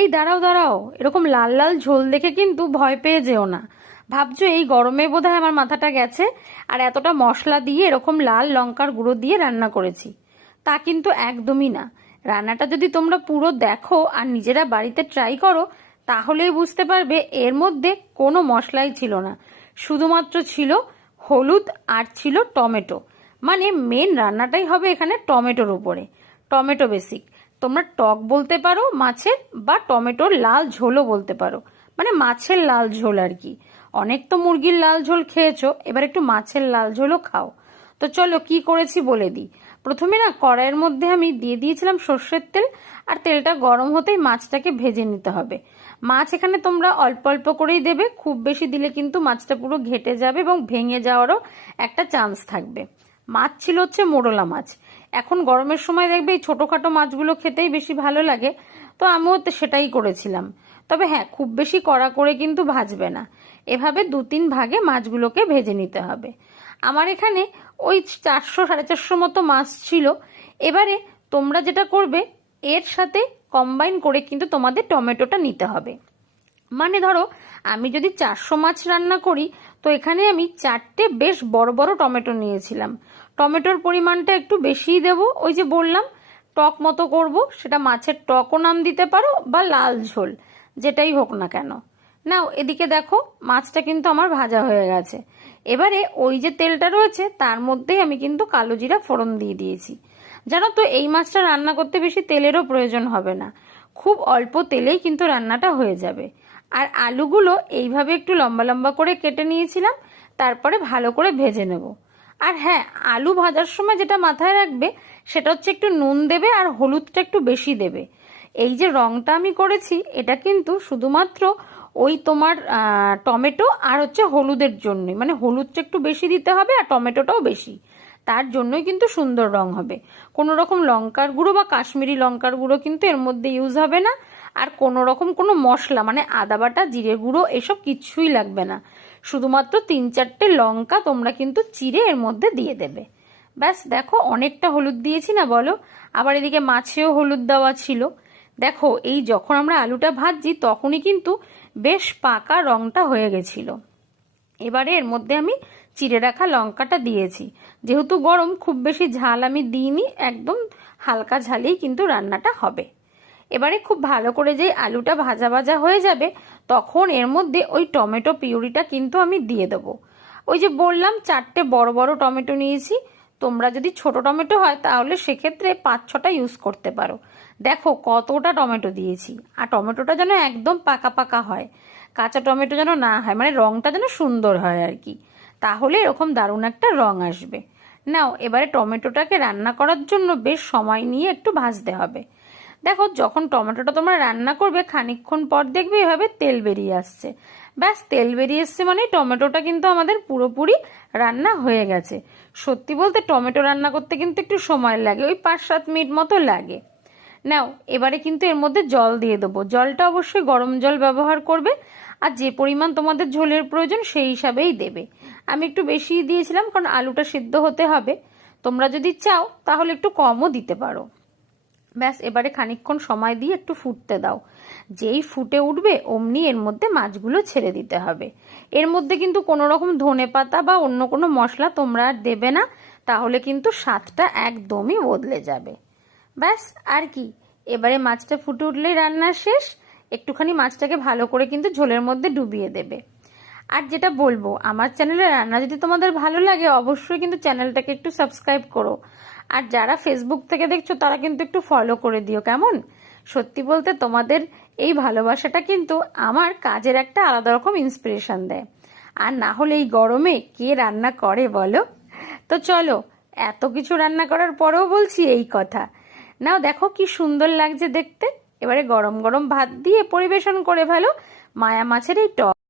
এই দাঁড়াও দাঁড়াও, এরকম লাল লাল ঝোল দেখে কিন্তু ভয় পেয়ে যেও না। ভাবছো এই গরমে বোধহয় আমার মাথাটা গেছে আর এতটা মশলা দিয়ে এরকম লাল লঙ্কার গুঁড়ো দিয়ে রান্না করেছি। তা কিন্তু একদমই না। রান্নাটা যদি তোমরা পুরো দেখো আর নিজেরা বাড়িতে ট্রাই করো, তাহলেই বুঝতে পারবে এর মধ্যে কোনো মশলাই ছিল না। শুধুমাত্র ছিল হলুদ আর ছিল টমেটো। মানে মেন রান্নাটাই হবে এখানে টমেটোর উপরে। Tomato basic. তোমরা টক বলতে পারো মাছের, বা টমেটোর লাল ঝোলও বলতে পারো। মানে মাছের লাল ঝোল আর কি। অনেক তো মুরগির লাল ঝোল খেয়েছো, এবার একটু মাছের লাল ঝোলও খাও। তো চলো কি করেছি বলে দিই। প্রথমে না কড়াইয়ের মধ্যে আমি দিয়ে দিয়েছিলাম সর্ষের তেল, আর তেলটা গরম হতেই মাছটাকে ভেজে নিতে হবে। মাছ এখানে তোমরা অল্প অল্প করেই দেবে, খুব বেশি দিলে কিন্তু মাছটা পুরো ঘেটে যাবে এবং ভেঙে যাওয়ারও একটা চান্স থাকবে। মাছ ছিল হচ্ছে মোরলা মাছ। এখন গরমের সময় দেখবে এই ছোটোখাটো মাছগুলো খেতেই বেশি ভালো লাগে, তো আমিও তো সেটাই করেছিলাম। তবে হ্যাঁ, খুব বেশি কড়া করে কিন্তু ভাজবে না। এভাবে 2-3 ভাগে মাছগুলোকে ভেজে নিতে হবে। আমার এখানে ওই 400-450 মতো মাছ ছিল। এবারে তোমরা যেটা করবে, এর সাথে কম্বাইন করে কিন্তু তোমাদের টমেটোটা নিতে হবে। মানে ধরো আমি যদি 400 মাছ রান্না করি, তো এখানে আমি 4টে বেশ বড় বড় টমেটো নিয়েছিলাম। টমেটোর পরিমাণটা একটু বেশিই দেবো। ওই যে বললাম টক মতো করব, সেটা মাছের টকও নাম দিতে পারো বা লাল ঝোল, যেটাই হোক না কেন। নাও এদিকে দেখো মাছটা কিন্তু আমার ভাজা হয়ে গেছে। এবারে ওই যে তেলটা রয়েছে তার মধ্যেই আমি কিন্তু কালো জিরা ফোড়ন দিয়ে দিয়েছি। জানো তো এই মাছটা রান্না করতে বেশি তেলেরও প্রয়োজন হবে না, খুব অল্প তেলেই কিন্তু রান্নাটা হয়ে যাবে। আর আলুগুলো এইভাবে একটু লম্বা লম্বা করে কেটে নিয়েছিলাম, তারপরে ভালো করে ভেজে নেব। আর হ্যাঁ, আলু ভাজার সময় যেটা মাথায় রাখবে সেটা হচ্ছে একটু নুন দেবে আর হলুদটা একটু বেশি দেবে। এই যে রংটা আমি করেছি এটা কিন্তু শুধুমাত্র ওই তোমার টমেটো আর হচ্ছে হলুদের জন্যই। মানে হলুদটা একটু বেশি দিতে হবে আর টমেটোটাও বেশি, তার জন্যই কিন্তু সুন্দর রং হবে। কোনো রকম লঙ্কার গুঁড়ো বা কাশ্মীরি লঙ্কার গুঁড়ো কিন্তু এর মধ্যে ইউজ হবে না। আর কোনো রকম কোনো মশলা মানে আদা বাটা, জিরে গুঁড়ো এসব কিছুই লাগবে না। শুধুমাত্র 3-4টে লঙ্কা তোমরা কিন্তু চিড়ে এর মধ্যে দিয়ে দেবে। ব্যাস দেখো অনেকটা হলুদ দিয়েছি না বলো। আবার এদিকে মাছেও হলুদ দেওয়া ছিল। দেখো এই যখন আমরা আলুটা ভাজছি তখনই কিন্তু বেশ পাকা রংটা হয়ে গেছিল। এবারে এর মধ্যে আমি চিড়ে রাখা লঙ্কাটা দিয়েছি। যেহেতু গরম, খুব বেশি ঝাল আমি দিইনি, একদম হালকা ঝালেই কিন্তু রান্নাটা হবে। এবারে খুব ভালো করে যেই আলুটা ভাজা ভাজা হয়ে যাবে, তখন এর মধ্যে ওই টমেটো পিউরিটা কিন্তু আমি দিয়ে দেবো। ওই যে বললাম 4টে বড় বড় টমেটো নিয়েছি। তোমরা যদি ছোট টমেটো হয় তাহলে সেক্ষেত্রে 5-6টা ইউজ করতে পারো। দেখো কতটা টমেটো দিয়েছি। আর টমেটোটা যেন একদম পাকা পাকা হয়, কাঁচা টমেটো যেন না হয়, মানে রংটা যেন সুন্দর হয় আর কি। তাহলে এরকম দারুণ একটা রং আসবে। নাও এবারে টমেটোটাকে রান্না করার জন্য বেশ সময় নিয়ে একটু ভাজতে হবে। দেখো যখন টমেটোটা তোমরা রান্না করবে খানিকক্ষণ পর দেখবে এভাবে তেল বেরিয়ে আসছে। ব্যাস তেল বেরিয়ে এসছে মানে টমেটোটা কিন্তু আমাদের পুরোপুরি রান্না হয়ে গেছে। সত্যি বলতে টমেটো রান্না করতে কিন্তু একটু সময় লাগে, ওই 5-7 মিনিট মতো লাগে। নাও এবারে কিন্তু এর মধ্যে জল দিয়ে দেবো। জলটা অবশ্যই গরম জল ব্যবহার করবে, আর যে পরিমাণ তোমাদের ঝোলের প্রয়োজন সেই হিসাবেই দেবে। আমি একটু বেশিই দিয়েছিলাম কারণ আলুটা সিদ্ধ হতে হবে। তোমরা যদি চাও তাহলে একটু কমও দিতে পারো। ব্যাস এবারে খানিকক্ষণ সময় দিয়ে একটু ফুটতে দাও। যেই ফুটে উঠবে অমনি এর মধ্যে মাছগুলো ছেড়ে দিতে হবে। এর মধ্যে কিন্তু কোনো রকম ধনেপাতা বা অন্য কোনো মশলা তোমরা আর দেবে না, তাহলে কিন্তু স্বাদটা একদমই বদলে যাবে। ব্যাস আর কি, এবারে মাছটা ফুটে উঠলেই রান্না শেষ। একটুখানি মাছটাকে ভালো করে কিন্তু ঝোলের মধ্যে ডুবিয়ে দেবে। আর যেটা বলবো, আমার চ্যানেলে রান্না যদি তোমাদের ভালো লাগে অবশ্যই কিন্তু চ্যানেলটাকে একটু সাবস্ক্রাইব করো। আর যারা ফেসবুক থেকে দেখছো তারা কিন্তু একটু ফলো করে দিও কেমন। সত্যি বলতে তোমাদের এই ভালোবাসাটা কিন্তু আমার কাজের একটা আলাদা রকম ইন্সপিরেশন দেয়। আর না হলে এই গরমে কে রান্না করে বলো। তো চলো, এত কিছু রান্না করার পরেও বলছি এই কথা। নাও দেখো কি সুন্দর লাগছে দেখতে। এবারে গরম গরম ভাত দিয়ে পরিবেশন করে ফেলো মায়া মাছের এই টক।